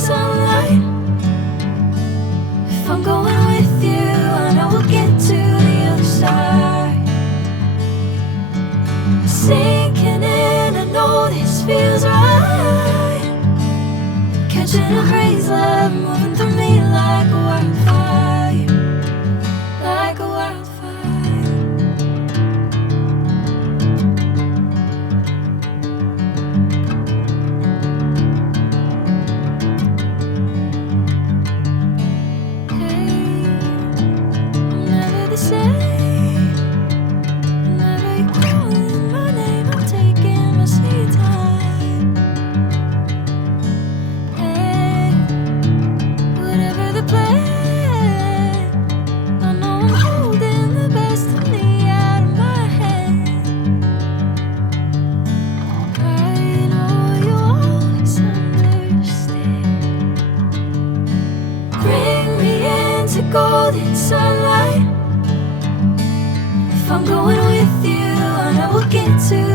sunlight. If I'm going with you, I know we'll get to the other side. Sinking in, I know this feels right. Catching a crazy love moving through me like a wildfire, like a wildfire. Golden sunlight. If I'm going with you, I know we'll get to